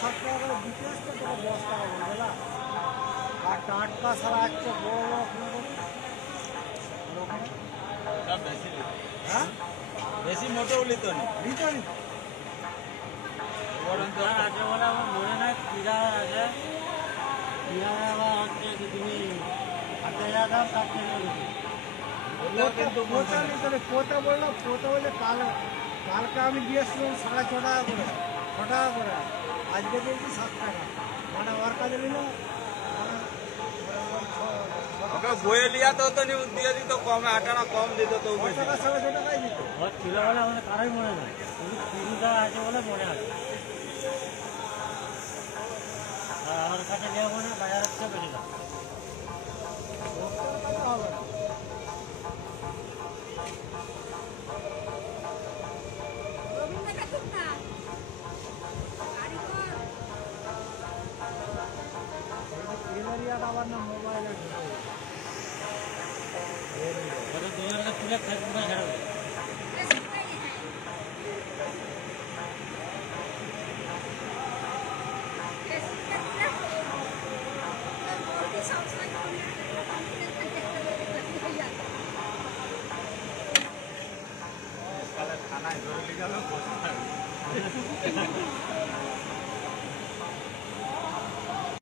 7 টাকা করে দিতে আসছে, তোকে 10 টাকা বলবে না। আর টাটকা সারা আসছে বড় বড় হ্যাঁ বেশি মোটেও নিত না। নিতে নি আছে বলে আমার মনে নাই পিড়া আছে। পিড়া আবার হচ্ছে যে তুমি হাতে যা দাও তার থেকে বেশি। পোতা নিতে নেই। পোতা বললো, পোতা বললে কালকে আমি দিয়েছিলাম 6.5 টাকা করে, 6 টাকা করে। আজকে দিয়েছি 7 টাকা। মানে ওর কাজে নিল ওকে বয়ে লিয়া তো তো দিয়ে দিত কমে, 8 টাকা কম দিত তো 6 টাকা 6.5 টাকাই দিত। ওর ছিল বলে আমাদের কারোই মনে নাই, শুধু পিড়িটা আছে বলে মনে আছে। আর আমার কাছে নেওয়া মনে বাজারের চেয়ে বেশি দাম। হবে না। এবারে আবার না মোবাইলে ঢুকে ওটা দুজনকে তুলে ফেসবুকে ছেড়ে দেবে। থানায় ধরে নিয়ে গেল।